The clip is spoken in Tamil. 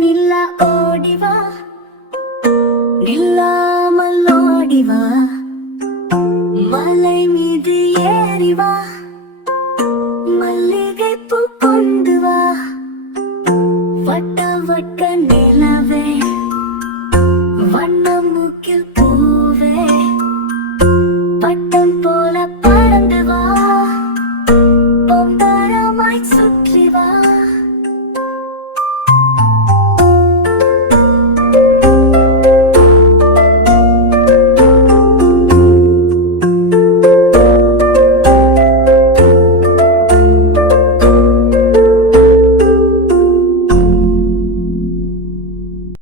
நில்லா ஓடிவா, நில்லாமல் ஓடிவா, மலை மீது ஏறிவா, மல்லிகை பூ கொண்டு வா. வட்ட வட்ட நிலவே, வண்ண மூக்கில்